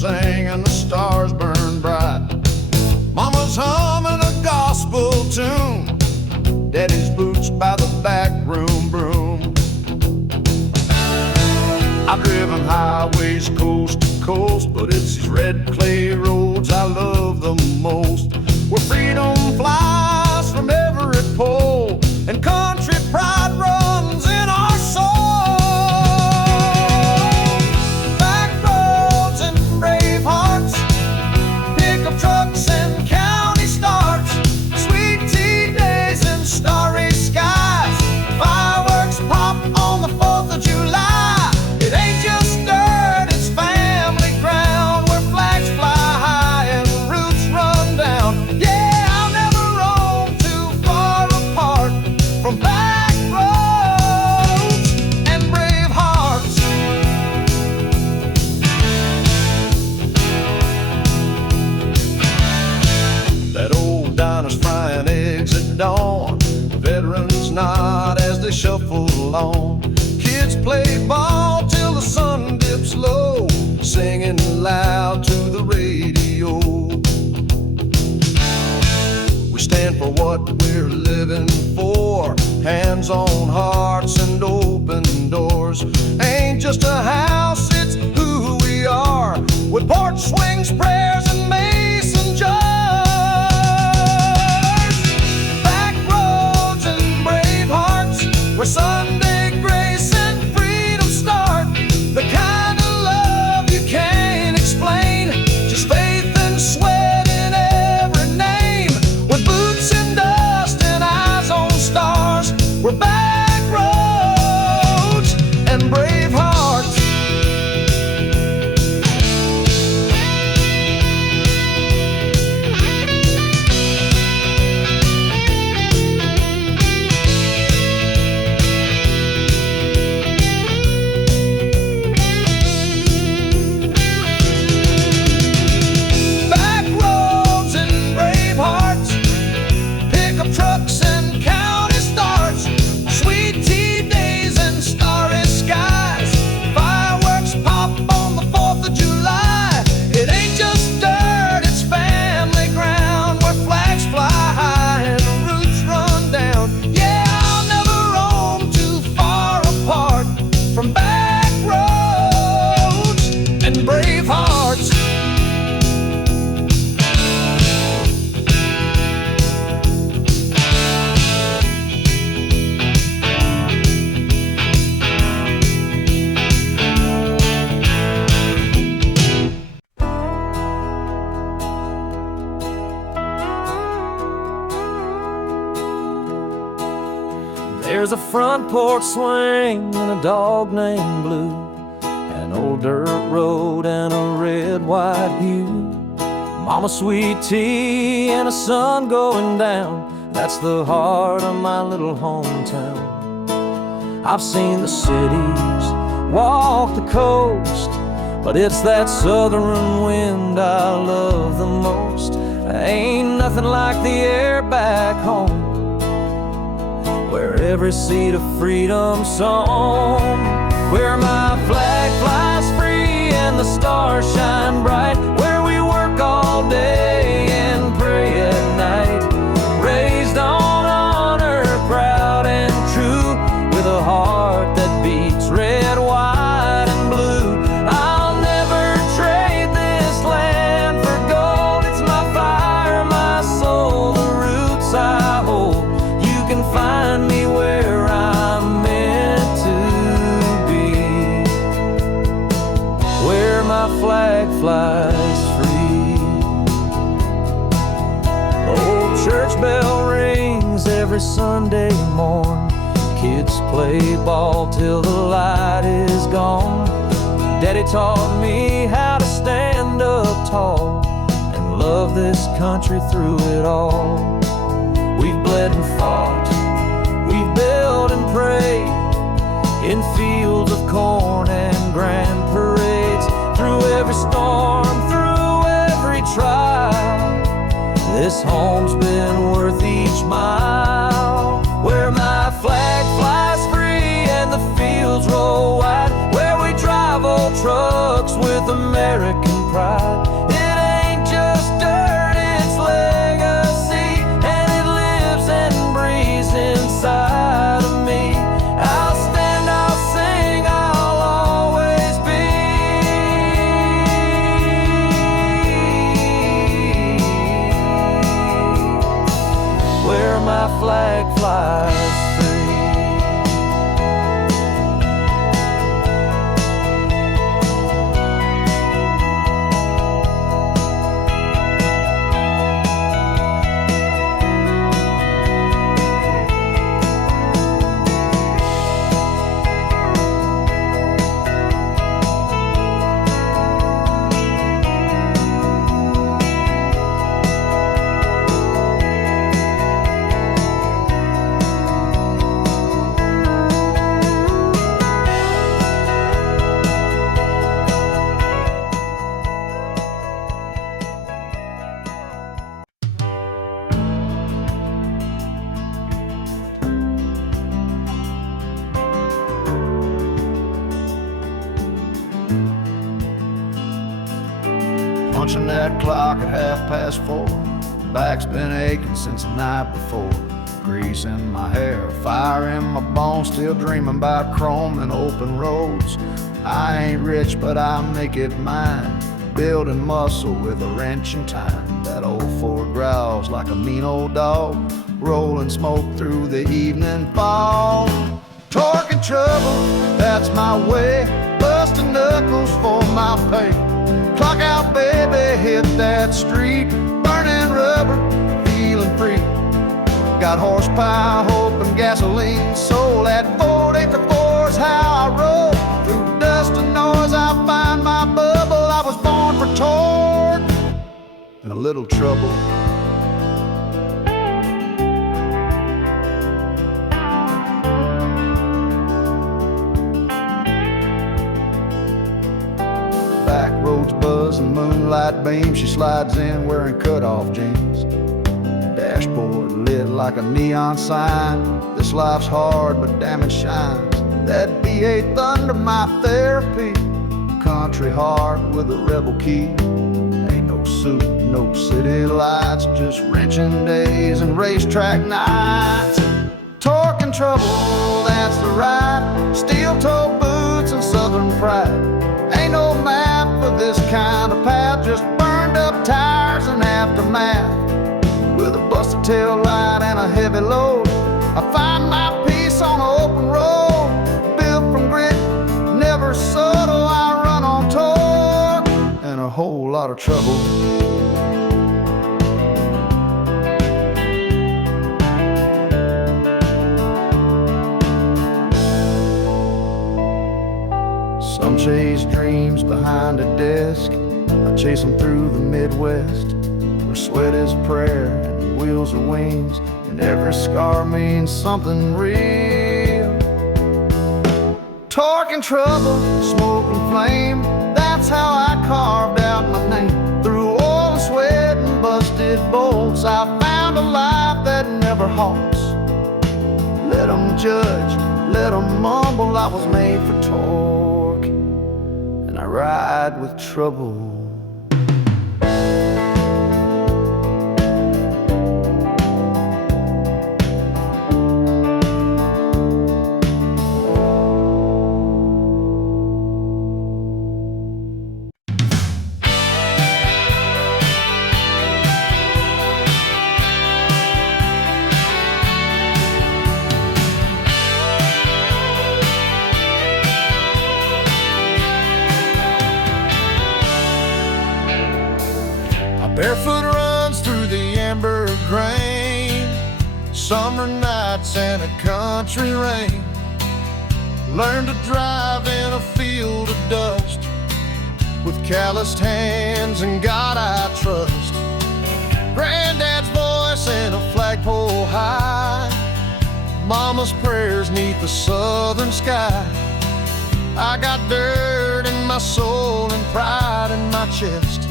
sing and the stars burn bright. Mama's humming a gospel tune, Daddy's boots by the back room broom. I've driven highways coast to coast, but it's these red clay roads I love the most, where freedom flies from every pole and country pride runs in our soul. Back roads and brave hearts, pickup trucks and county starts, sweet tea days and starry skies, fireworks pop on the 4th of July. It ain't just dirt, it's family ground, where flags fly high and roots run down. Yeah, I'll never roam too far apart from back roads and brave hearts. That old diner's frying eggs at dawn, veterans nod as they shuffle along. Kids play ball till the sun dips low, singing loud to the radio. We stand for what we're living for, hands on hearts and open doors. Ain't just a house, it's who we are, with porch swings, prayers, and mason jars. Back roads and brave hearts, where Sunday grace and freedom start. The kind of love you can't explain, just faith and sweat in every name. With boots and dust and eyes on stars, we're back roads and brave hearts. Back roads and brave hearts, pickup trucks and county starts, sweet tea days and starry skies, fireworks pop on the 4th of July. It ain't just dirt, it's family ground, where flags fly high and roots run down. Yeah, I'll never roam too far apart from back roads and brave hearts. There's a front porch swing and a dog named Blue, an old dirt road and a red, white hue. Mama sweet tea and a sun going down, that's the heart of my little hometown. I've seen the cities, walked the coast, but it's that southern wind I love the most. Ain't nothing like the air back home, where every seed of freedom song, where my flag flies free and the stars shine bright, where we work all day and pray at night, raised on honor, proud and true, with a heart that beats red, white, and blue. I'll never trade this land for gold, it's my fire, my soul, the roots I hold. You can find me where I'm meant to be, where my flag flies free. Old church bell rings every Sunday morn, kids play ball till the light is gone. Daddy taught me how to stand up tall and love this country through it all. We've bled and fought, we've built and prayed, in fields of corn and grand parades, through every storm, through every trial. This home's been worth each mile, where my flag flies free and the fields roll wide, where we drive old trucks with American pride. pride. It ain't just dirt, it's legacy, and it lives and breathes inside of me. I'll stand, I'll sing, I'll always be where my flag flies free. Punching that clock at 4:30. Back's been aching since the night before. Grease in my hair, fire in my bones, still dreaming about chrome and open roads. I ain't rich, but I make it mine, building muscle with a wrench in time. That old Ford growls like a mean old dog, rolling smoke through the evening fog. Torque and trouble, that's my way, busting knuckles for my pay. Clock out, baby, hit that street, burning rubber, feeling free. Got horsepower, hope, and gasoline, soul at 484's how I roll. Through dust and noise, I find my bubble. I was born for torque and a little trouble. Back roads buzzing, moonlight beams. She slides in wearing cut-off jeans. Dashboard lit like a neon sign. This life's hard, but damn it shines. That V8 thunder, my therapy. Country heart with a rebel key. Ain't no suit, no city lights, just wrenching days and racetrack nights. Torque and trouble, that's the ride. Steel-toe boots and southern pride. Ain't no map for this kind of path, just burned up tires and aftermath. With a busted tail light and a heavy load, I find my peace on an open road. Built from grit, never subtle, I run on torque and a whole lot of trouble. Some chase dreams behind a desk, I chase them through the Midwest, where sweat is prayer and wheels are wings, and every scar means something real. Torque and trouble, smoke and flame, that's how I carved out my name. Through oil and sweat and busted bolts, I found a life that never halts. Let them judge, let them mumble, I was made for torque, and I ride with trouble. Barefoot runs through the amber grain, summer nights and a country rain. Learned to drive in a field of dust, with calloused hands and God I trust. Granddad's voice in a flagpole high, Mama's prayers neath the southern sky. I got dirt in my soul and pride in my chest.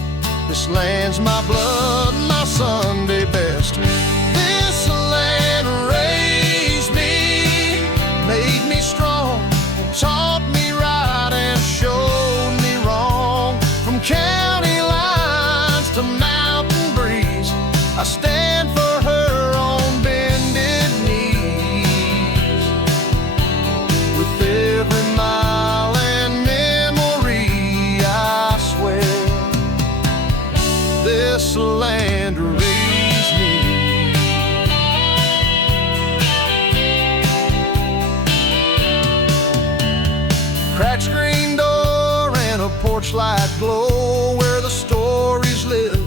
This land's my blood, my Sunday best. This land raised me, made me strong, taught me right and showed me wrong. From county line I stand for her on bended knees. With every mile and memory, I swear this land raised me. Cracked screen door and a porch light glow, where the stories live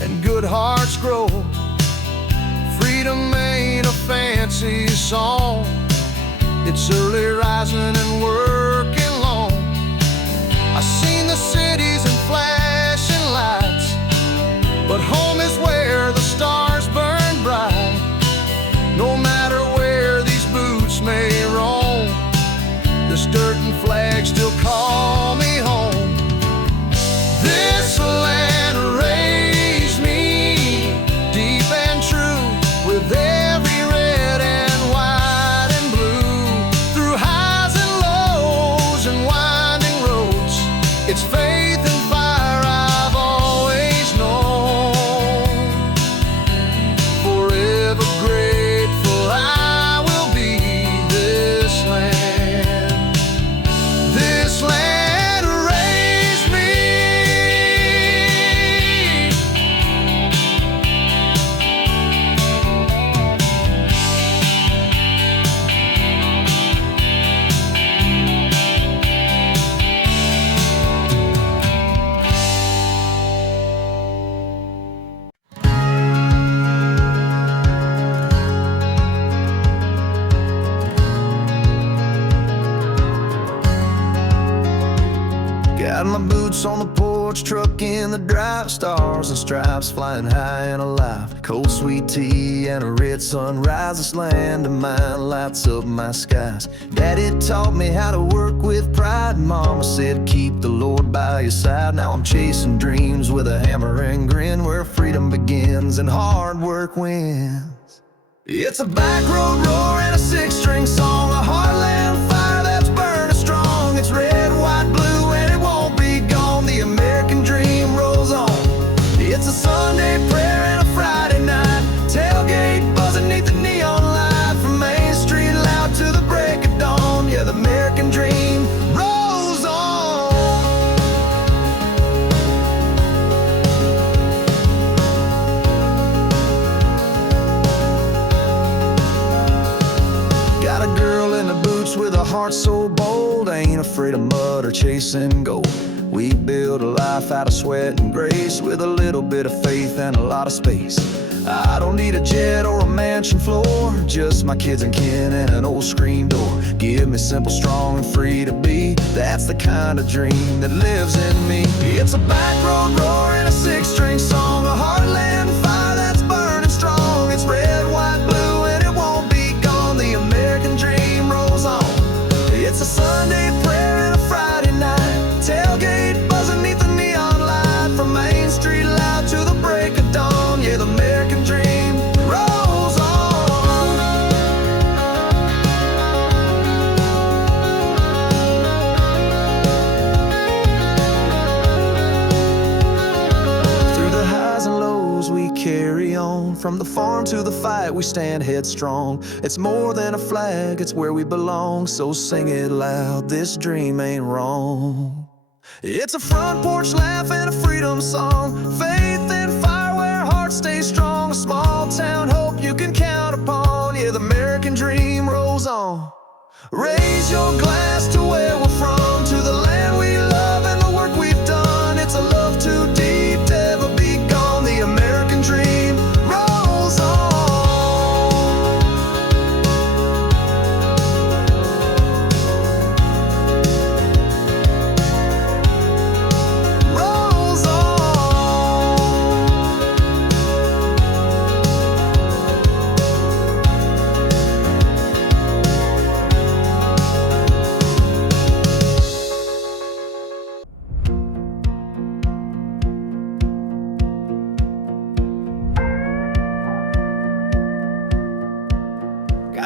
and good hearts grow. Freedom ain't a fancy song, it's early rising and working long. I've seen the cities and flashing lights, but home is where the stars burn bright. No matter where these boots may roam, this dirt and flag still call me home. This land raised me deep and true, with every red and white and blue. Through highs and lows and winding roads, it's faith and fire I've always known. Forever grateful I will be. This land raised me. Got my boots on the porch, truck in the drive, stars and stripes flying high and alive. Cold sweet tea and a red sunrise, this land of mine lights up my skies. Daddy taught me how to work with pride, Mama said keep the Lord by your side. Now I'm chasing dreams with a hammer and grin, where freedom begins and hard work wins. It's a back road roar and a six-string song, a heartland fire that's burning strong. It's red, white, blue, and it won't be gone. The American dream rolls on. It's a Sunday prayer and a Friday night, tailgate buzzing neath the neon light, from Main Street loud to the break of dawn. Yeah, the American dream rolls on. Got a girl in the boots with a heart so bold, ain't afraid of mud or chasing gold. We build a life out of sweat and grace, with a little bit of faith and a lot of space. I don't need a jet or a mansion floor, just my kids and kin and an old screen door. Give me simple, strong, and free to be. That's the kind of dream that lives in me. It's a back road roar and a six-string song, a heartland fire that's burning strong. It's red, white, blue, and it won't be gone. The American dream rolls on. It's a Sunday prayer and a Friday night, tailgate buzzing neath the neon light, from Main Street loud to the break of dawn. Yeah, the American dream rolls on. Through the highs and lows we carry on, from the farm to the fight we stand headstrong. It's more than a flag, it's where we belong, so sing it loud, this dream ain't wrong. It's a front porch laugh and a freedom song, faith and fire where hearts stay strong. A small town hope you can count upon. Yeah, the American dream rolls on. Raise your glass to where we're from, to the land we love and the work we've done. It's a love too deep to ever be gone. The American dream rolls on. Rolls on.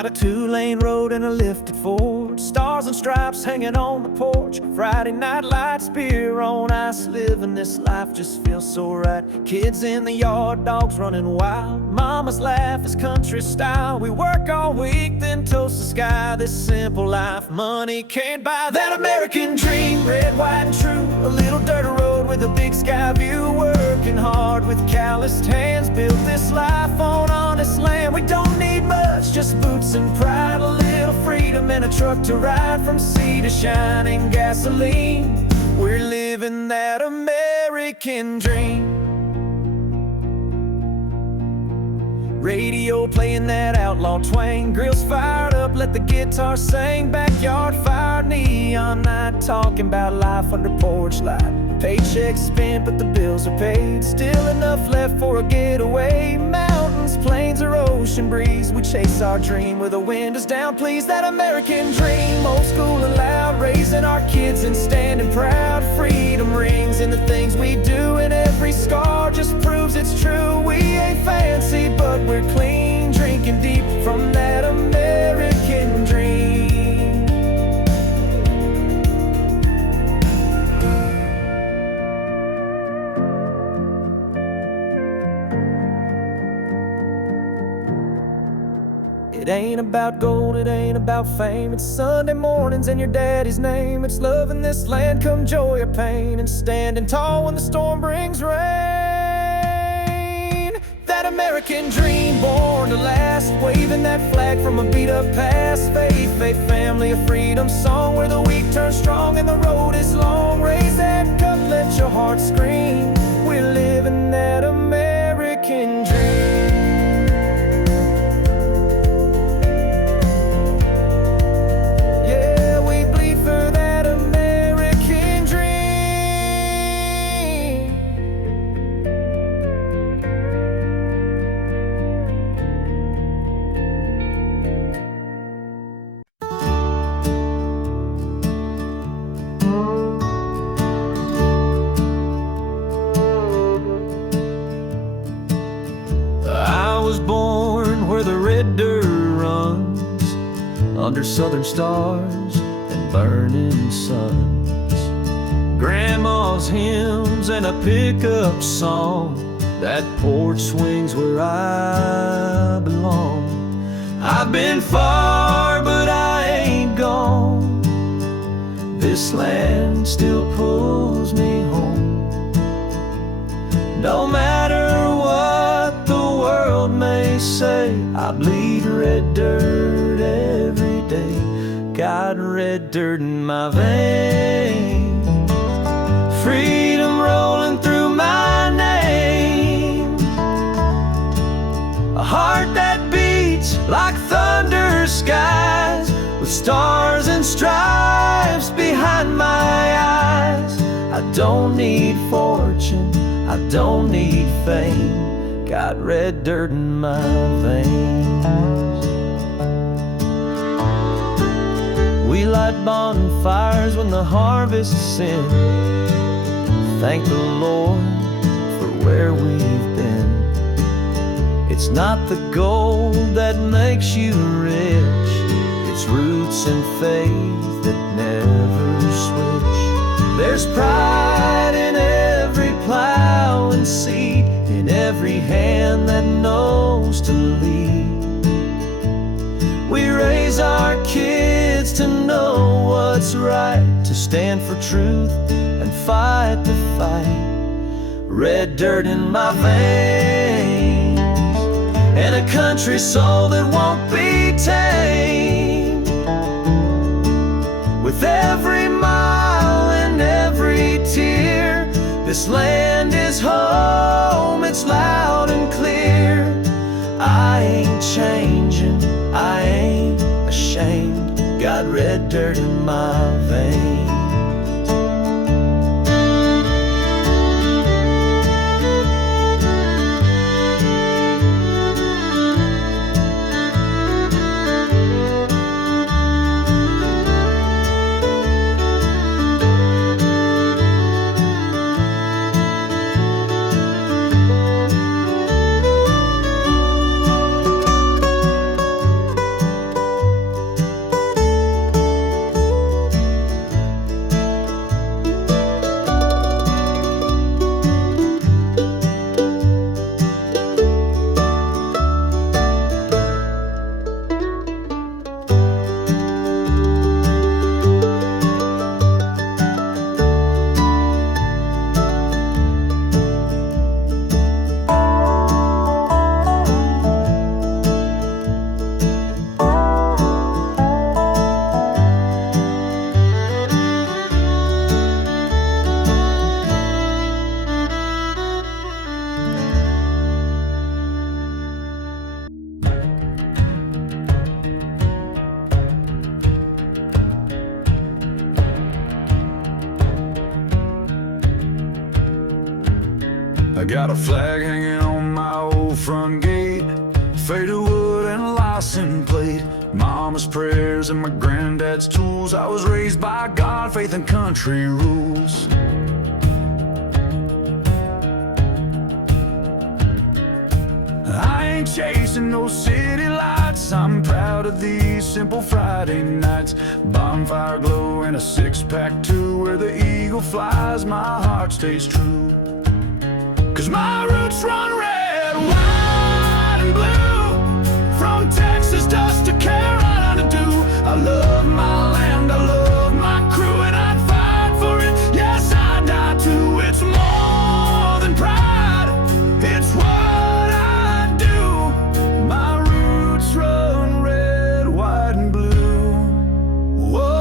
Got a 2-lane road and a lifted Ford, stars and stripes hanging on the porch. Friday night lights, beer on ice, living this life just feels so right. Kids in the yard, dogs running wild, mama's laugh is country style. We work all week, then toast the sky. This simple life, money can't buy. That American dream, red, white, and true. A little dirt road with a big sky view. Working hard with calloused hands, built this life on honest land. We don't need much, just boots and pride, a little freedom and a truck to ride from sea to shining gasoline. We're living that American dream. Radio playing that outlaw twang, grills fired up, let the guitar sing. Backyard fire, neon night, talking about life under porch light. Paychecks spent, but the bills are paid. Still enough left for a getaway. Mountains, plains, or ocean breeze. We chase our dream with the windows down, please. That American dream, old school and loud. Raising our kids and standing proud. Freedom rings in the things we do, and every scar just proves it's true. We ain't fancy, but we're clean. Drinking deep from that American dream. It ain't about gold, it ain't about fame. It's Sunday mornings in your daddy's name. It's loving this land come joy or pain, and standing tall when the storm brings rain. That American dream, born to last. Waving that flag from a beat-up past. Faith, faith, family, a freedom song, where the weak turn strong and the road is long. Raise that cup, let your heart scream. We're living that American dream. Under southern stars and burning suns, grandma's hymns and a pickup song. That porch swings where I belong. I've been far, but I ain't gone. This land still pulls me home. No matter what the world may say, I bleed red dirt every day. Got red dirt in my veins. Freedom rolling through my name. A heart that beats like thunder skies, with stars and stripes behind my eyes. I don't need fortune, I don't need fame. Got red dirt in my veins. We light bonfires when the harvest's in. Thank the Lord for where we've been. It's not the gold that makes you rich, it's roots and faith that never switch. There's pride in every plow and seed, in every hand that knows to lead. We raise our kids to know what's right, to stand for truth and fight the fight. Red dirt in my veins, and a country soul that won't be tamed. With every mile and every tear, this land is home, it's loud and clear. I ain't changing, I ain't ashamed. Got red dirt in my veins. Got a flag hanging on my old front gate, faded wood and a license plate. Mama's prayers and my granddad's tools. I was raised by God, faith and country rules. I ain't chasing no city lights. I'm proud of these simple Friday nights. Bonfire glow and a six-pack too. Where the eagle flies, my heart stays true. 'Cause my roots run red, white and blue. From Texas dust to Carolina dew. I love my land, I love my crew, and I'd fight for it, yes I'd die too. It's more than pride, it's what I do. My roots run red, white and blue. Whoa.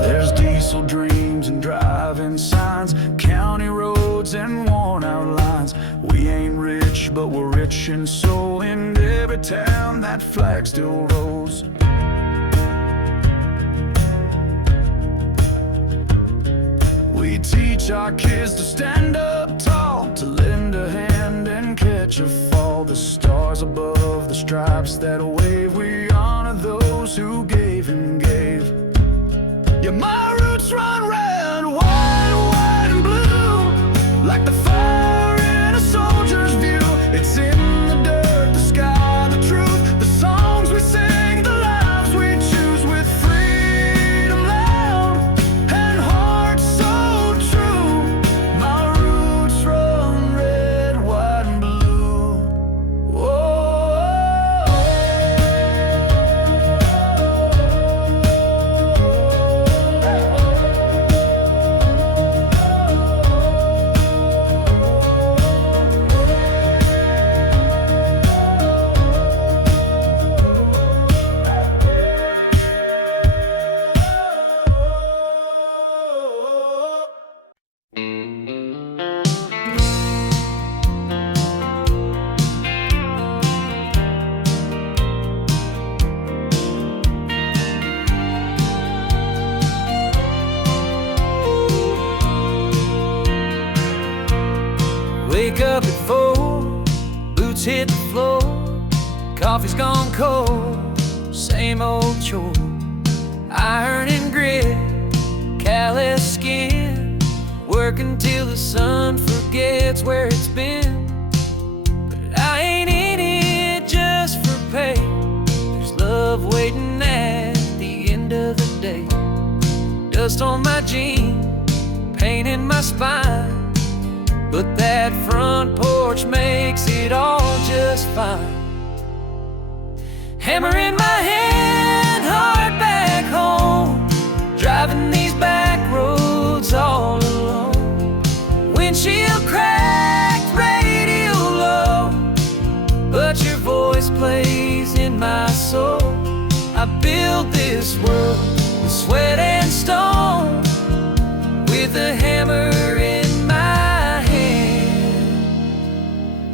There's diesel dreams and driving signs, county roads and worn out lines. We ain't rich, but we're rich in soul. In every town that flag still rolls. We teach our kids to stand up tall, to lend a hand and catch a fall. The stars above, the stripes that wave, we honor those who gave and gave. Yeah, my roots run red, white, white and blue. Like the fire in a soldier's view. It's in the dirt, the sky, the truth. The songs we sing, the lives we choose. With freedom loud and heart so true. My roots run red, white and blue. Wake up at 4, boots hit the floor, coffee's gone cold, same old chore. Iron and grit, callous skin, working till the sun forgets where it's been. But I ain't in it just for pay. There's love waiting at the end of the day. Dust on my jeans, pain in my spine, but that front porch makes it all just fine. Hammer in my hand, heart back home, driving these back roads all alone. Windshield cracked, radio low, but your voice plays in my soul. I built this world with sweat and stone, with a hammer in my hand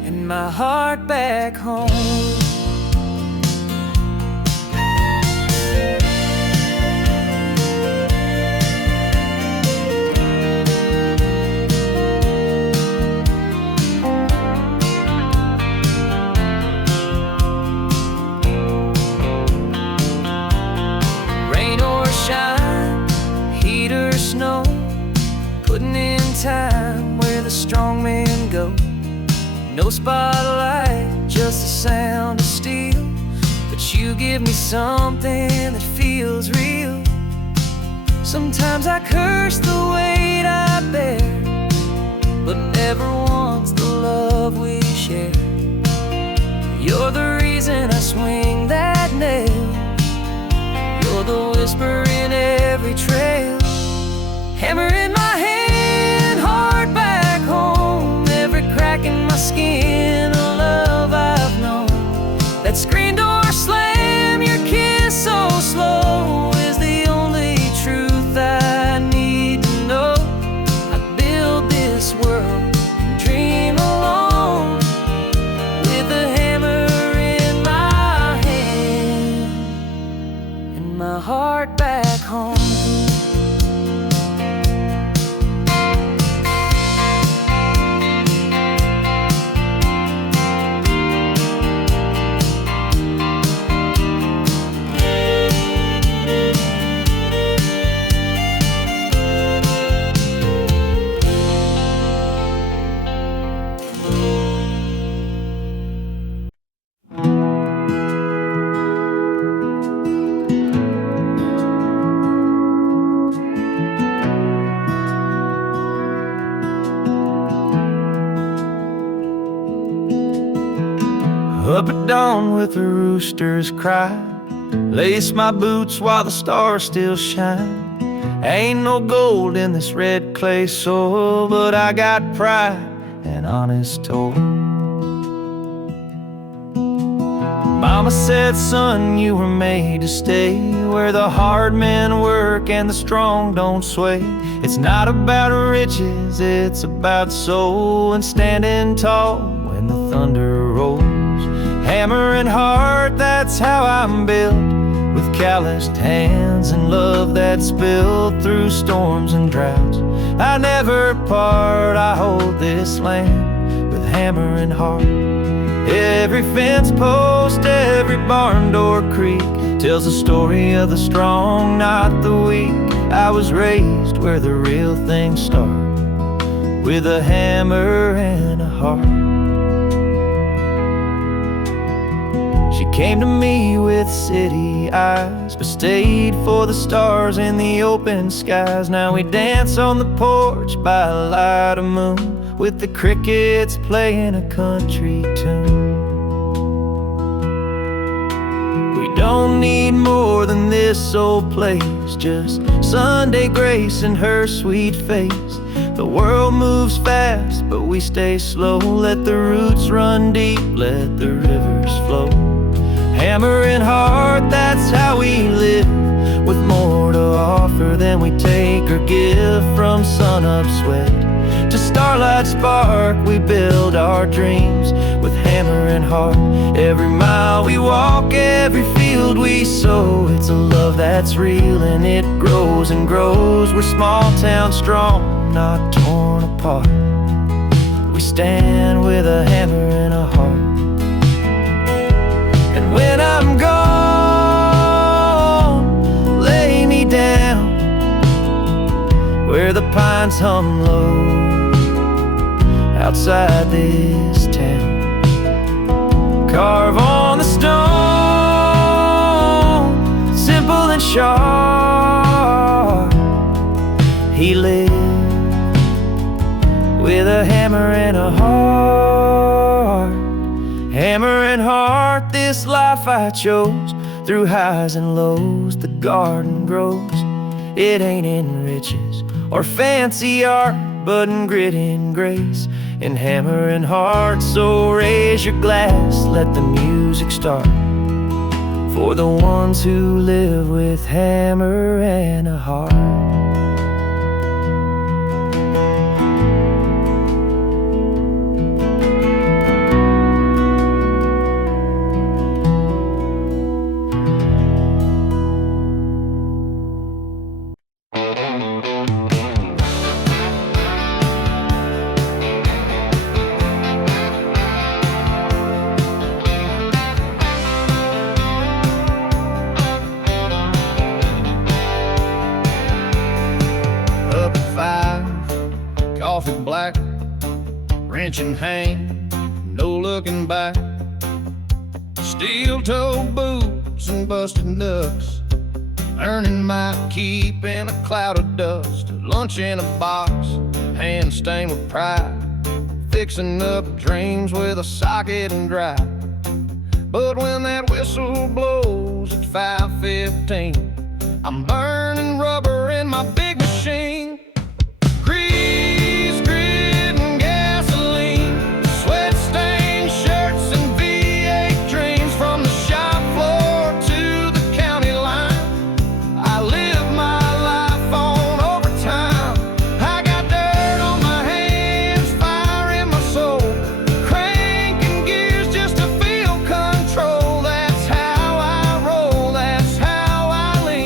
and my heart back home. Rain or shine, heat or snow, putting in time where the strong men go. No spotlight, just the sound of steel, but you give me something that feels real. Sometimes I curse the weight I bear, but never once the love we share. You're the reason I swing that nail, you're the whisper in every trail. Hammer in my hand, heart back home, every crack in my skin, a love I've known. That screen door slam, your kiss so slow, is the only truth I need to know. I build this world and dream alone, with a hammer in my my heart back home. Up at dawn with the rooster's cry, lace my boots while the stars still shine. Ain't no gold in this red clay soil, but I got pride and honest toil. Mama said, son, you were made to stay where the hard men work and the strong don't sway. It's not about riches, it's about soul and standing tall when the thunder rolls. Hammer and heart, that's how I'm built, with calloused hands and love that's built through storms and droughts. I never part, I hold this land with hammer and heart. Every fence post, every barn door creak tells the story of the strong, not the weak. I was raised where the real things start, with a hammer and a heart. She came to me with city eyes, but stayed for the stars in the open skies. Now we dance on the porch by a light of moon, with the crickets playing a country tune. We don't need more than this old place, just Sunday grace and her sweet face. The world moves fast, but we stay slow. Let the roots run deep, let the rivers flow. Hammer and heart, that's how we live, with more to offer than we take or give. From sun-up sweat to starlight spark, we build our dreams with hammer and heart. Every mile we walk, every field we sow, it's a love that's real and it grows and grows. We're small town strong, not torn apart. We stand with a hammer and a heart. And when I'm gone, lay me down where the pines hum low outside this town. Carve on the stone, simple and sharp, he lived with a hammer and a heart. Hammer and heart, this life I chose. Through highs and lows, the garden grows. It ain't in riches or fancy art, but in grit and grace, in hammer and heart. So raise your glass, let the music start, for the ones who live with hammer and a heart. Coffee black, wrenching hand, no looking back. Steel-toed boots and busted nuts, earning my keep in a cloud of dust. Lunch in a box, hand stained with pride, fixing up dreams with a socket and drive. But when that whistle blows at 5:15, I'm burning rubber in my big machine. Grease, grit, and gasoline, sweat-stained shirts and V8 dreams. From the shop floor to the county line, I live my life on overtime. I got dirt on my hands, fire in my soul, cranking gears just to feel control. That's how I roll, that's how I live.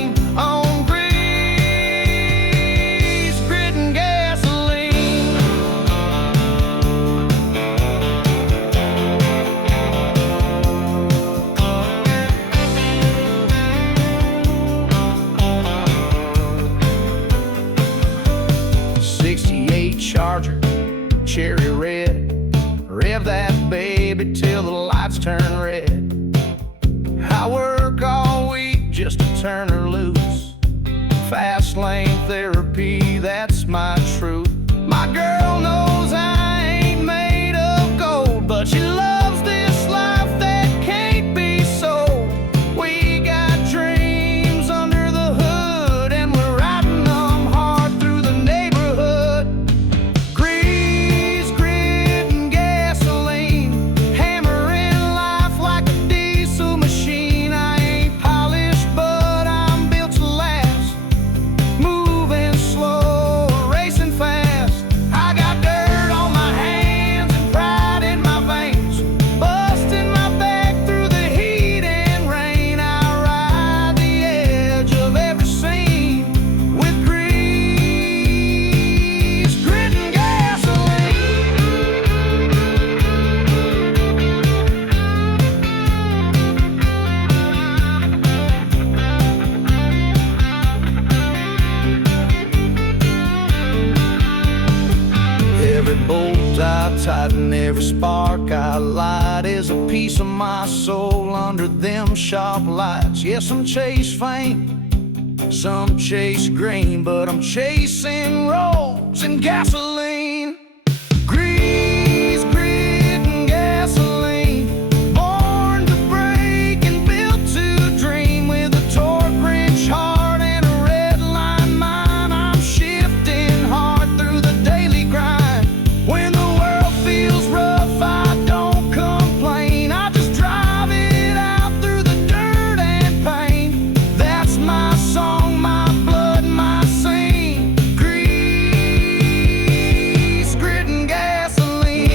turn her loose. Fast lane therapy, that's my truth. My girl knows I ain't made of gold, but she loves this life that can't be sold. We got dreams under the hood, and we're riding them hard through the neighborhood. Grease, grit, and gasoline, hammering life like a diesel machine. I ain't polished, but I'm built to last. Moving slow, racing fast. I got dirt on my hands and pride in my veins, busting my back through the heat and rain. I ride the edge of every scene with grease, grit, and gasoline. Every bolt I tighten, every spark I light is a piece of my soul under them sharp lights. Yes, some chase fame, some chase green, but I'm chasing rolls and gasoline. Grease, grit, and gasoline, born to break and built to dream. With a torque wrench heart and a red line mind, I'm shifting hard through the daily grind. When the world feels rough, I don't complain. I just drive it out through the dirt and pain. That's my song, my blood, my scene. Grease, grit, and gasoline.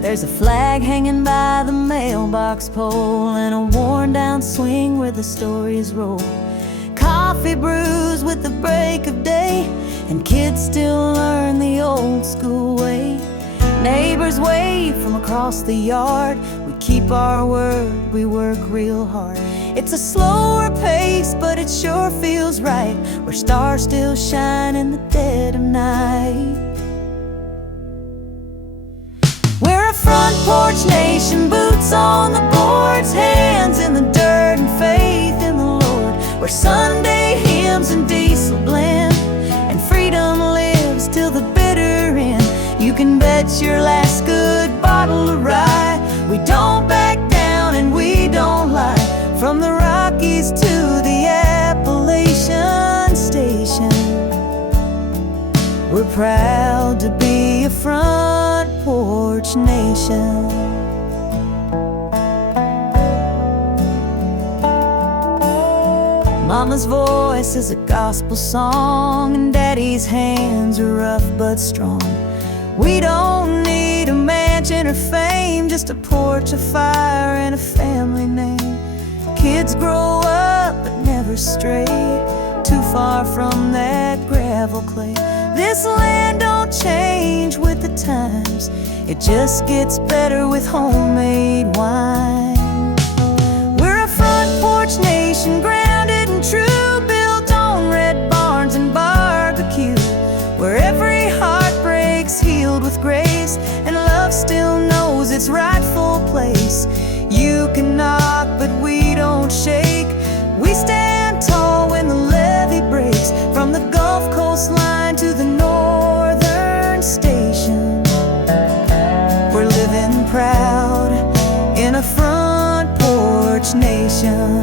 There's a flag hanging by the mailbox pole and a worn down swing where the stories roll. Coffee brews with the break of day, and kids still learn the old school way. Neighbors wave from across the yard. We keep our word, we work real hard. It's a slower pace, but it sure feels right, where stars still shine in the dead of night. We're a front porch nation, boots on the boards, hands in the dirt and faith in the Lord. Where Sunday hymns and diesel blend, and freedom lives till the bitter end. You can bet your last good bottle of rye, we don't back down and we don't lie. From the Rockies to the Appalachian Station, we're proud to be a front porch nation. Mama's voice is a gospel song, and Daddy's hands are rough but strong. We don't need a mansion or fame, just a porch, a fire, and a family name. Kids grow up but never stray too far from that gravel clay. This land don't change with the times, it just gets better with homemade wine. We're a front porch nation, grounded and true, built on red barns and barbecue, where every heart breaks healed with grace, and love still knows its rightful place. You can knock, but we don't shake. We stand tall when the levee breaks, from the Gulf Coast line to the northern station. We're living proud in a front porch nation.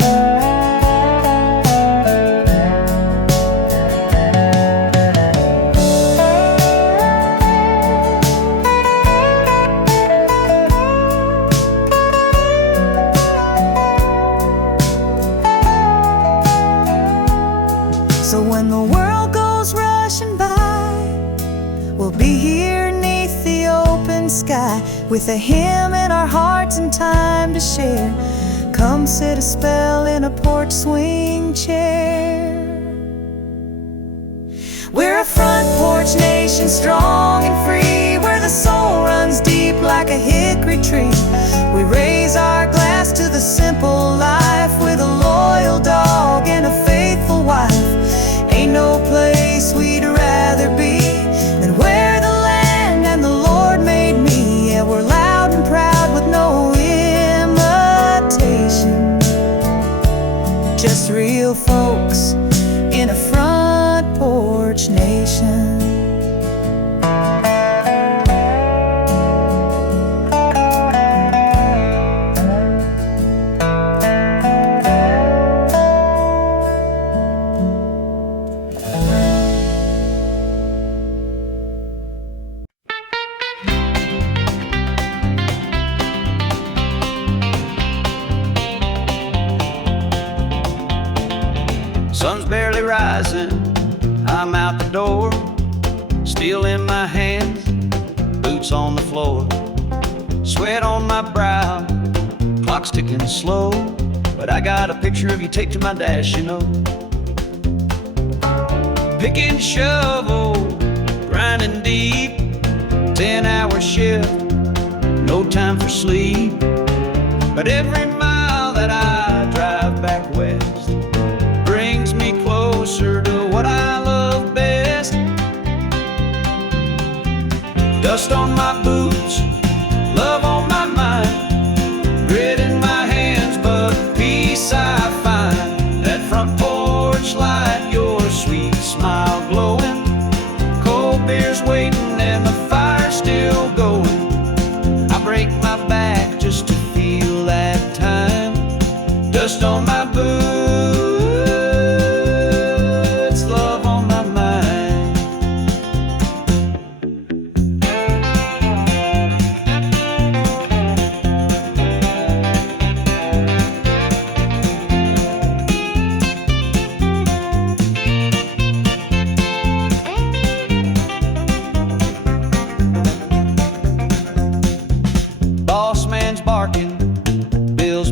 So when the world goes rushing by, we'll be here neath the open sky, with a hymn in our hearts and time to share. Come sit a spell in a porch swing chair. strong and free, where the soul runs deep like a hickory tree. We raise our glass to the simple life, with a loyal dog and a faithful wife. Ain't no place we'd rather be than where the land and the Lord made me. Yeah, we're loud and proud with no imitation, just real folks in a front porch nation. Sun's barely rising, I'm out the door, steel in my hands, boots on the floor, sweat on my brow, clock's ticking slow, but I got a picture of you taped to my dash, you know. Pick and shovel, grinding deep, 10-hour shift, no time for sleep, but every mile that I drive back west brings me closer to what I love best. Dust on my boots, love on my mind, grit in my hands, but peace I find. That front porch light, your sweet smile glowing, cold beers waiting and the fire still going. I break my back just to feel that time. Dust on my boots,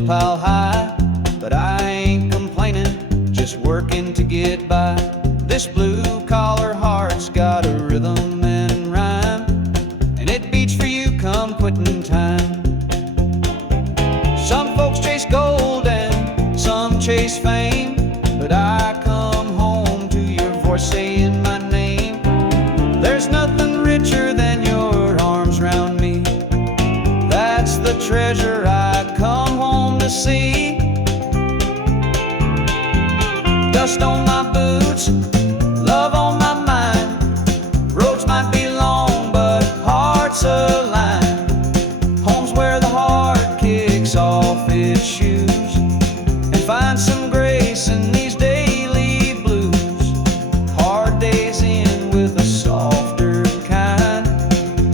pile high, but I ain't complaining, just working to get by. This blue-collar heart's got a rhythm and rhyme, and it beats for you come quitting time. Some folks chase gold and some chase fame, but I come home to your voice saying my name. There's nothing richer than your arms round me, that's the treasure I come home to see. Dust on my boots, love on my mind, roads might be long but hearts align. Home's where the heart kicks off its shoes and finds some grace in these daily blues. Hard days end with a softer kind.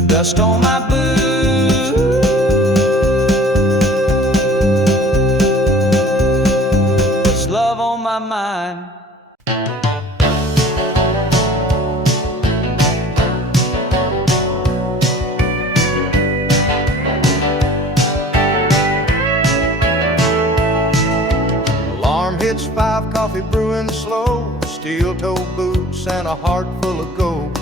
Dust on my boots, love on my mind. Alarm hits 5, coffee brewing slow, steel-toe boots and a heart full of gold.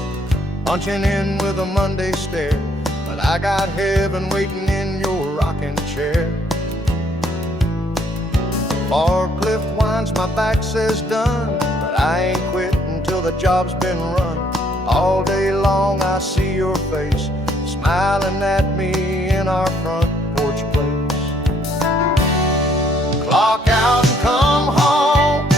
Punching in with a Monday stare, but I got heaven waiting in your rocking chair. Forklift winds, my back says done, but I ain't quit until the job's been run. All day long I see your face, smiling at me in our front porch place. Clock out and come home,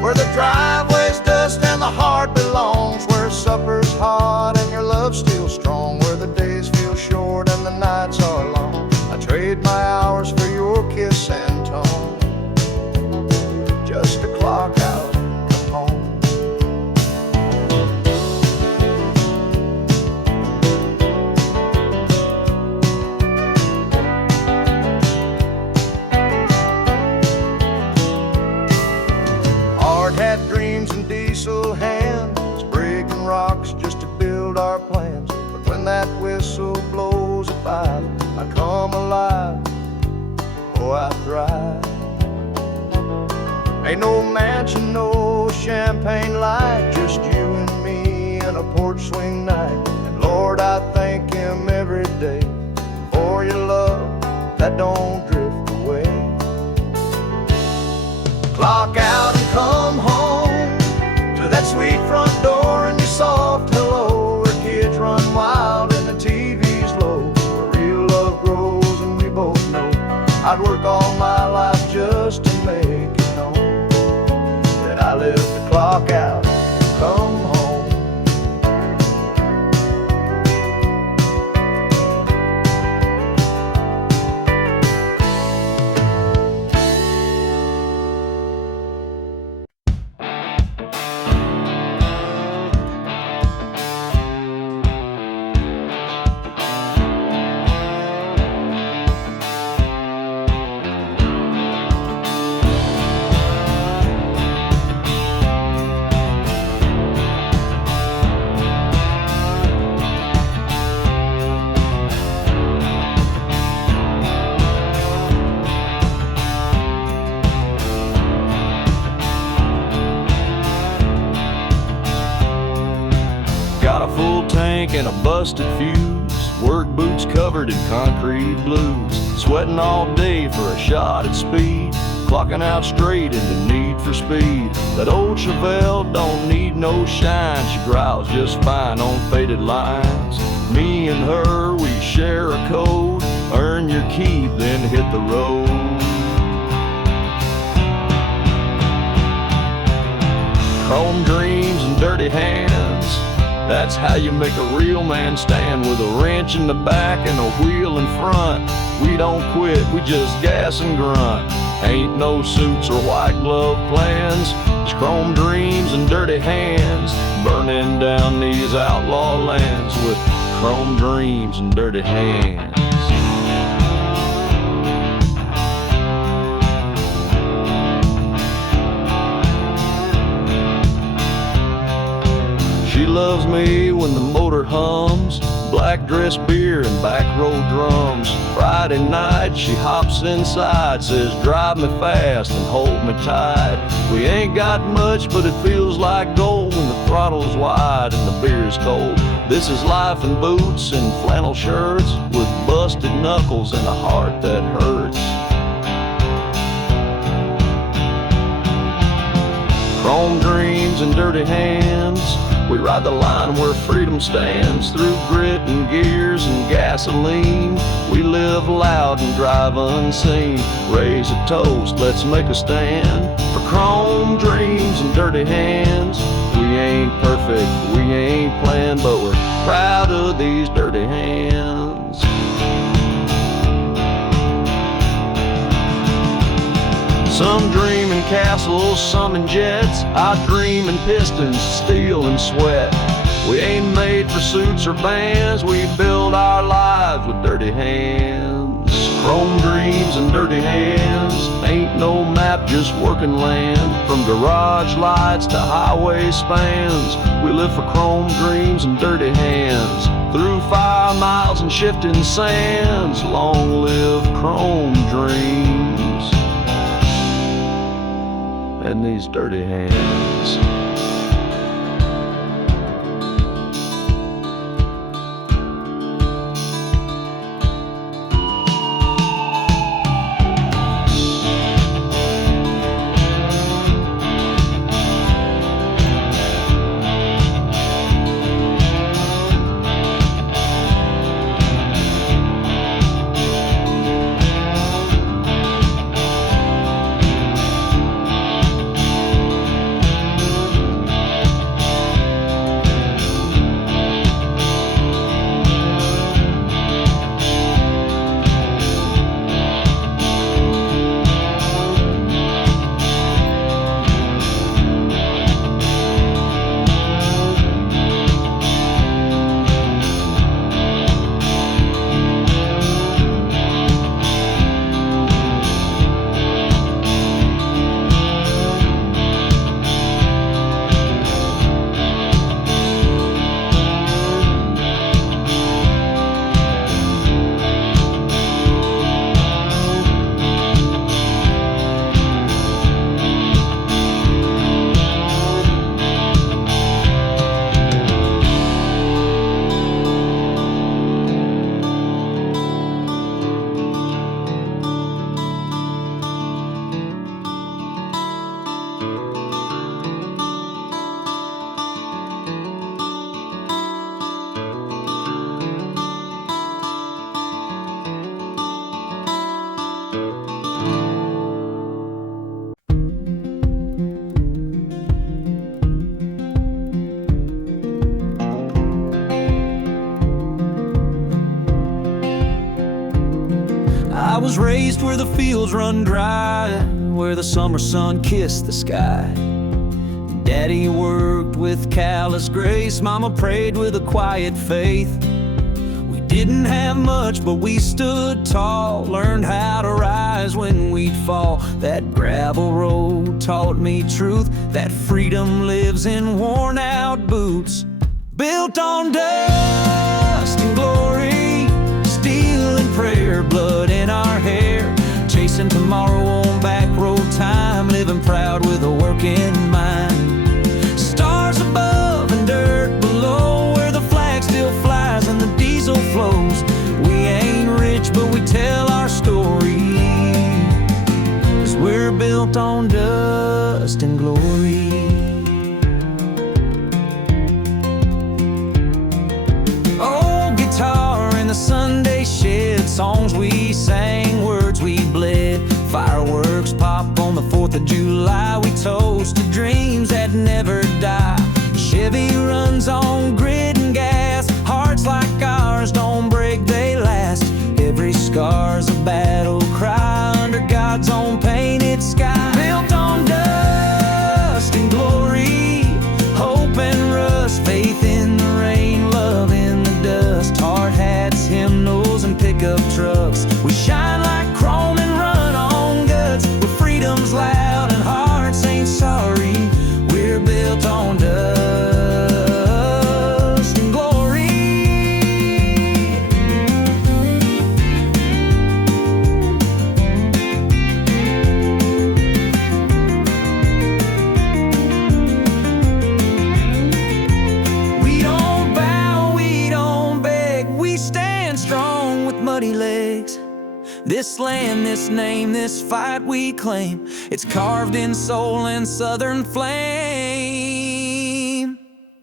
where the driveway's dust and the heart belongs, where supper's hot and your love's still strong, where the days feel short and the nights are long. I trade my hours for your kiss and tone, just to clock out and come home. Hard hat dreams and diesel hands, breaking rocks just to build our plans. But when that whistle blows at 5, I come alive, oh I thrive. Ain't no mansion, no champagne light, just you and me in a porch swing night. walk out, come home. Got a full tank and a busted fuse, work boots covered in concrete blues, sweating all day for a shot at speed, clocking out straight in the need for speed. That old Chevelle don't need no shine, she growls just fine on faded lines. Me and her, we share a code, earn your keep, then hit the road. Chrome dreams and dirty hands, that's how you make a real man stand, with a wrench in the back and a wheel in front. We don't quit, we just gas and grunt. Ain't no suits or white glove plans, it's chrome dreams and dirty hands, burning down these outlaw lands with chrome dreams and dirty hands. She loves me when the motor hums, black dress beer and back row drums. Friday night she hops inside, says drive me fast and hold me tight. We ain't got much but it feels like gold when the throttle's wide and the beer's cold. This is life in boots and flannel shirts, with busted knuckles and a heart that hurts. Chrome dreams and dirty hands, we ride the line where freedom stands. Through grit and gears and gasoline, we live loud and drive unseen. Raise a toast, let's make a stand for chrome dreams and dirty hands. We ain't perfect, we ain't planned, but we're proud of these dirty hands. Some dream in castles, some in jets. I dream in pistons, steel and sweat. We ain't made for suits or bands, we build our lives with dirty hands. Chrome dreams and dirty hands, ain't no map, just working land. From garage lights to highway spans, we live for chrome dreams and dirty hands. Through 5 miles and shifting sands, long live chrome dreams and these dirty hands. was raised where the fields run dry, where the summer sun kissed the sky. Daddy worked with callous grace, Mama prayed with a quiet faith. We didn't have much, but we stood tall, learned how to rise when we'd fall. That gravel road taught me truth, that freedom lives in worn out boots. Built on dust and glory, steel and prayer, blood in our hair, chasing tomorrow on back road time, living proud with a working mind. Stars above and dirt below, where the flag still flies and the diesel flows. We ain't rich, but we tell our story, 'cause we're built on dust and glory. The Sunday shed, songs we sang, words we bled. Fireworks pop on the 4th of July. We toast to dreams that never die. Chevy runs on grit and gas. Hearts like ours don't break, they last. Every scar's a battle cry under God's own painted sky. Built on dust and glory, hope and rust, faith in the rain, love in the dust. Hard hats, hymnals, and pickup trucks. We shine like chrome and run on guts. Where freedom's loud and hearts ain't sorry. We're built on dust and glory. We don't bow, we don't beg. We stand strong with muddy legs. This land, this name, this fight we claim. It's carved in soul and southern flame.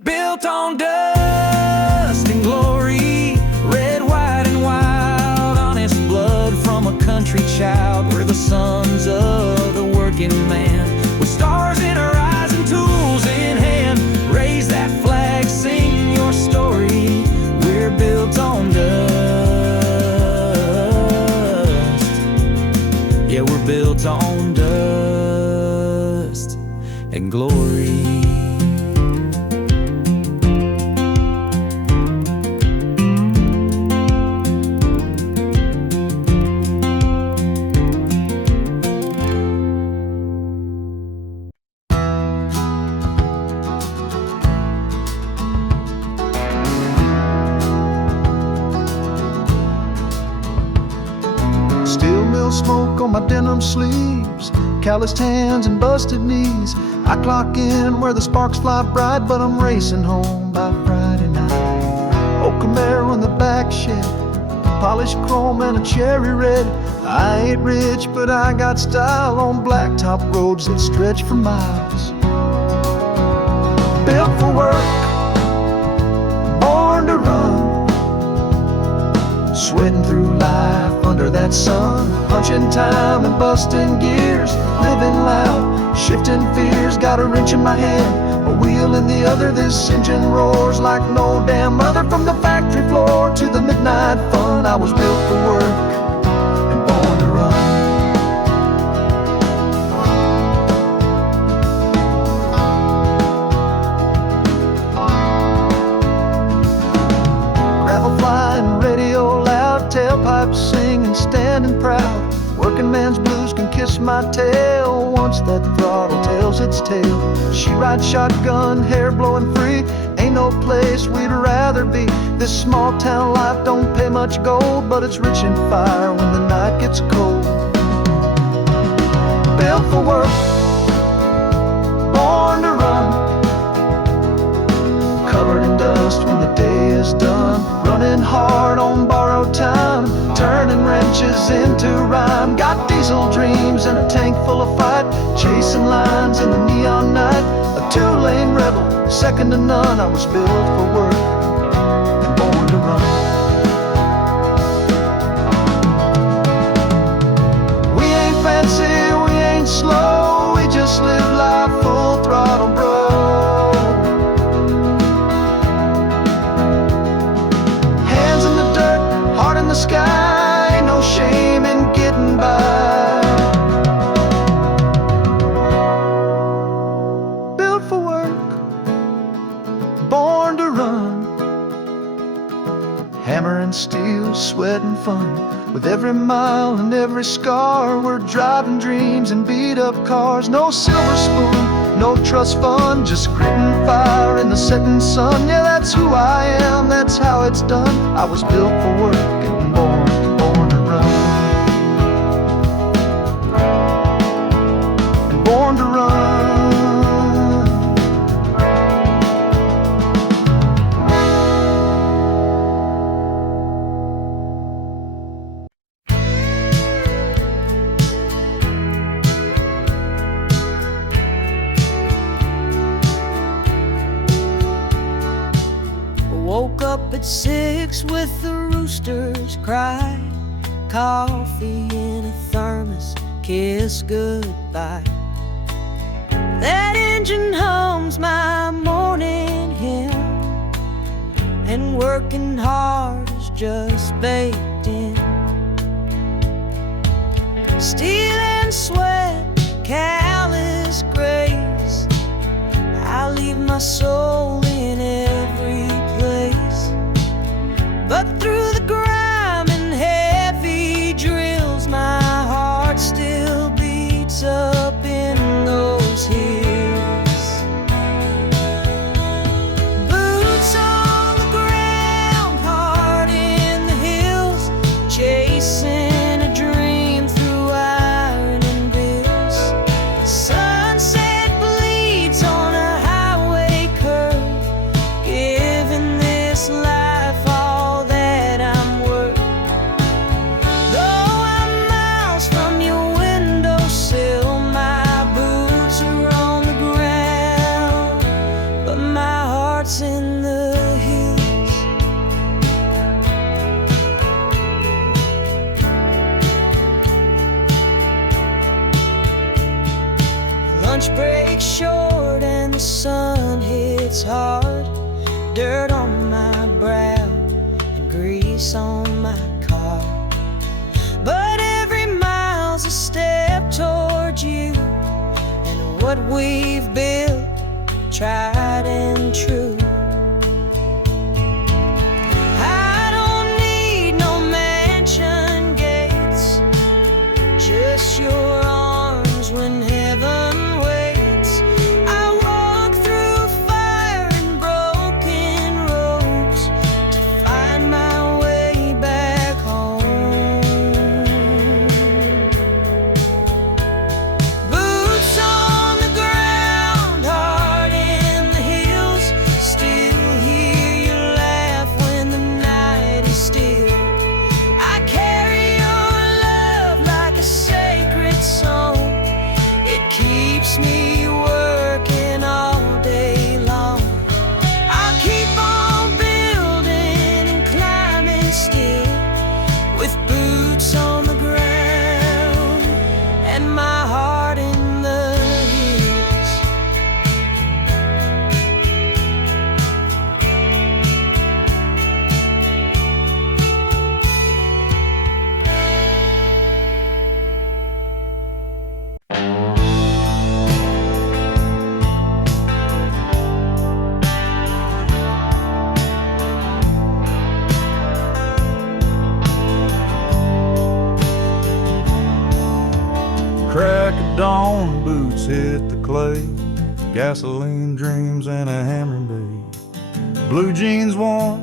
Built on dust and glory, red, white, and wild. Honest blood from a country child. We're the sons of the working man, with stars in our eyes and tools in hand. Raise that flag, sing your story. We're built on dust. Yeah, we're built on dust and glory. Steel mill smoke on my denim sleeves, calloused hands and busted knees. I clock in where the sparks fly bright, but I'm racing home by Friday night. Old Camaro in the back shed, polished chrome and a cherry red. I ain't rich, but I got style on blacktop roads that stretch for miles. Built for work, born to run, sweating through life under that sun, punching time and busting gears, living loud, shifting fears. Got a wrench in my hand, a wheel in the other. This engine roars like no damn other. From the factory floor to the midnight fun, I was built for work and born to run. Gravel flying, radio loud, tailpipes singing, standing proud. Working man's blues can kiss my tail once that throttle tells its tale. She rides shotgun, hair blowing free. Ain't no place we'd rather be. This small town life don't pay much gold, but it's rich in fire when the night gets cold. Built for work, born to run, covered in dust when the day is done. Running hard on borrowed time, turning wrenches into rhyme. Got diesel dreams and a tank full of fight, chasing lines in the neon night. A two-lane rebel, second to none. I was built for work and born to run. We ain't fancy, we ain't slow, we just live life full throttle, bro. Hands in the dirt, heart in the sky. Ain't no shame in getting hammer and steel, sweat and fun. With every mile and every scar, we're driving dreams in beat-up cars. No silver spoon, no trust fund, just grit and fire in the setting sun. Yeah, that's who I am, that's how it's done. I was built for work and born to run. And born to run. Woke up at 6 with the roosters cry. Coffee in a thermos, kiss goodbye. That engine hums my morning hymn, and working hard is just baked in. Steel and sweat, callous grace, I leave my soul in every place. But through the grime and heavy drills, my heart still beats up in those hills. Boots on the ground, heart in the hills, chasing a dream through iron and bills. Sunset bleeds on a highway curve, giving this life all that I'm worth. Though I'm miles from your windowsill, my boots are on the ground, but my heart's in the hills. Lunch break short and the sun hits hard. Dirt on my brow and grease on my car. But every mile's a step towards you and what we've built, tried and true. I don't need no mansion gates, just your arms when heaven waits. I walk through fire and broken roads to find my way back home. Boots on the ground, heart in the hills, still hear you laugh when the night is still. I carry your love like a sacred song. It keeps me working all day long. I'll keep on building and climbing still, with boots on the ground and my heart in the hills. Crack of dawn, boots hit the clay, gasoline dreams and a hammering day. Blue jeans warm,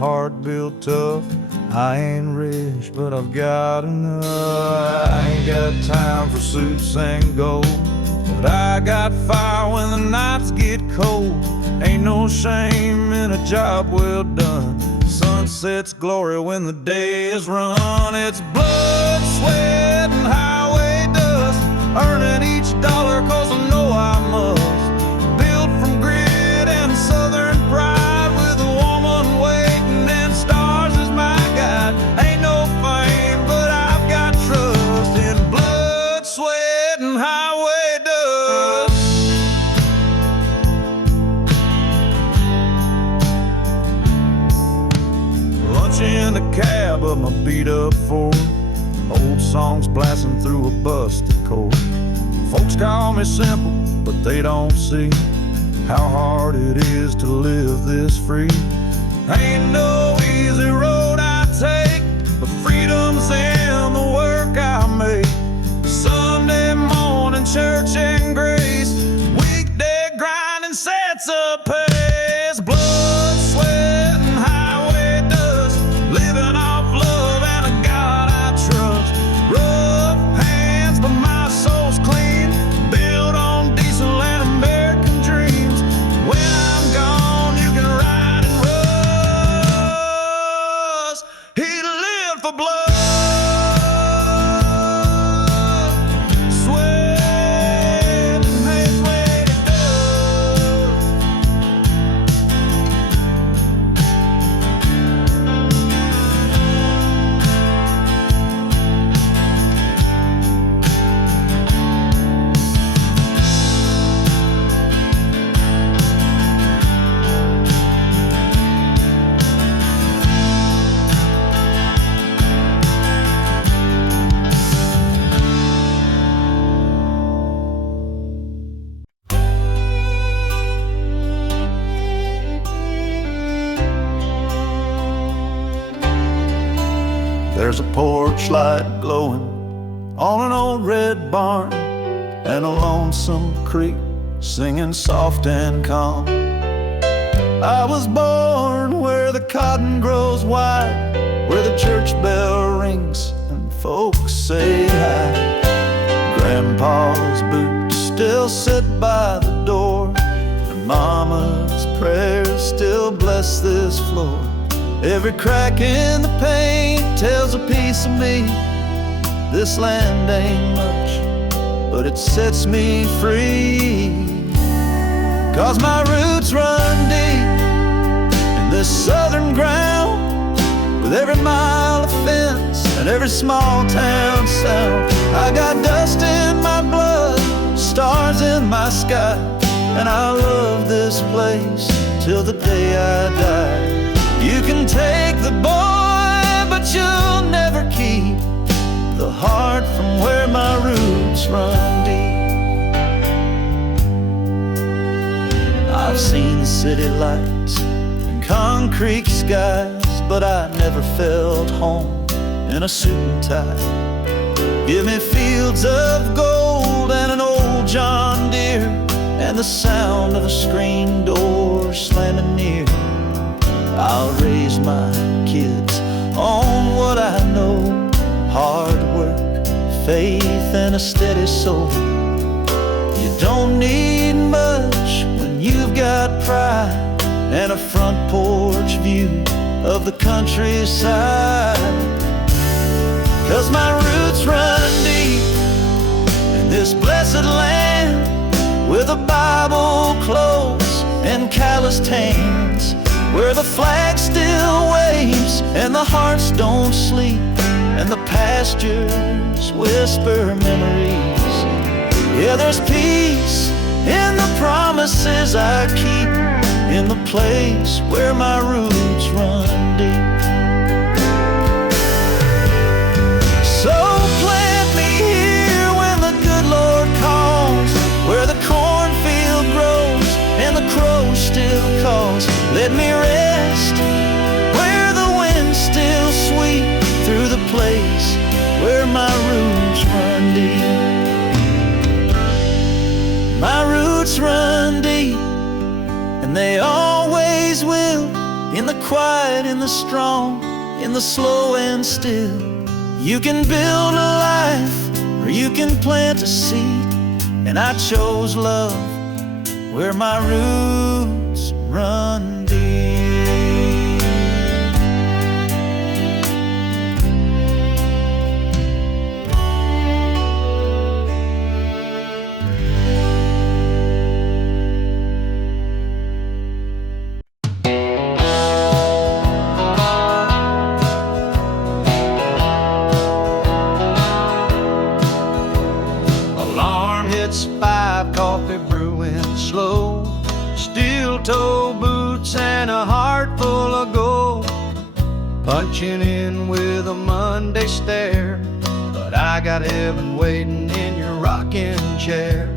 heart built tough. I ain't rich, but I've got enough. I ain't got time for suits and gold, but I got fire when the nights get cold. Ain't no shame in a job well done. Sunset's glory when the day is run. It's blood, sweat, and highway dust, earning each dollar cause I know I must. Built from grit and southern pride, with a woman waiting and stars as my guide. Ain't no fame, but I've got trust in blood, sweat, and highway dust. Lunch in the cab of my beat up Ford, old songs blasting through a busted chord. Folks call me simple, but they don't see how hard it is to live this free. Ain't no easy road It's a pace, blood, sweat, and highway dust. Living off love and a God I trust. Rough hands, but my soul's clean. Built on diesel and American dreams. When I'm gone, you can ride and rust. He lived for blood. There's a porch light glowing on an old red barn and a lonesome creek singing soft and calm. I was born where the cotton grows wide, where the church bell rings and folks say hi. Grandpa's boots still sit by the door, and Mama's prayers still bless this floor. Every crack in the paint tells a piece of me. This land ain't much, but it sets me free. 'Cause my roots run deep in this southern ground, with every mile of fence and every small town sound. I got dust in my blood, stars in my sky, and I love this place till the day I die. You can take the boy, but you'll never keep the heart from where my roots run deep. I've seen the city lights and concrete skies, but I never felt home in a suit and tie. Give me fields of gold and an old John Deere, and the sound of a screen door slamming near. I'll raise my kids on what I know: hard work, faith, and a steady soul. You don't need much when you've got pride and a front porch view of the countryside. 'Cause my roots run deep in this blessed land, with a Bible close and calloused hands, where the flag still waves and the hearts don't sleep, and the pastures whisper memories. Yeah, there's peace in the promises I keep, in the place where my roots run deep. So plant me here when the good Lord calls, where the cornfield grows and the crow still calls. Let me rest where the wind's still sweet, through the place where my roots run deep. My roots run deep, and they always will, in the quiet, in the strong, in the slow and still. You can build a life, or you can plant a seed, and I chose love where my roots run deep. Alarm hits 5, coffee brewing slow, steel-toe boots and a heart full of gold. Punching in with a Monday stare, but I got heaven waiting in your rocking chair.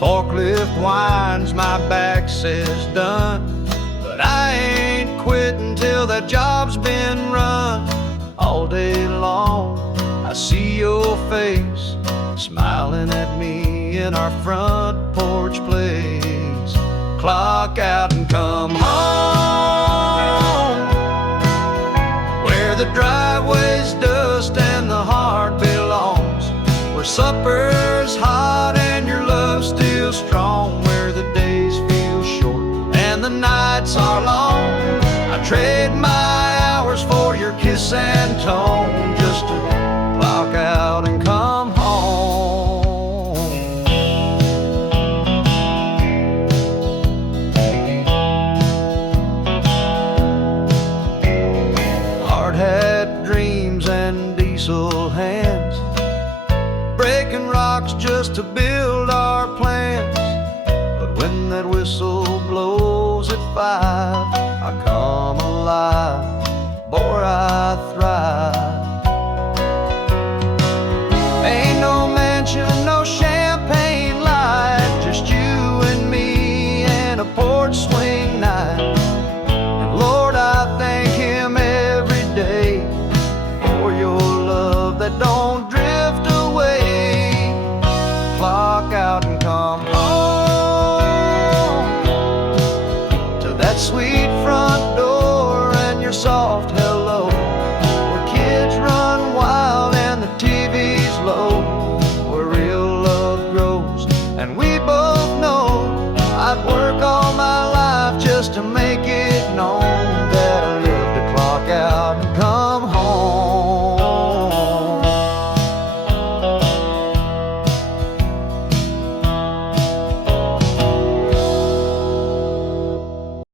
Forklift whines, my back says done, but I ain't quitting till that job's been run. All day long I see your face, smiling at me in our front porch place. clock out and come home, where the driveway's dust and the heart belongs, where supper's hot and your love's still strong, where the days feel short and the nights are long. I trade my hours for your kiss and tone, just to clock out and come home. Hard hat dreams and diesel hands, breaking rocks just to build our plans. But when that whistle blows at 5, I come alive, boy, I thrive. Ain't no mansion, no champagne light, just you and me and a porch swing night. And Lord, I thank Him every day for your love that don't drift away. Clock out and come home to that sweet front door and your soft hello, where kids run wild and the TV's low, where real love grows. And we both know I'd work all my life just to make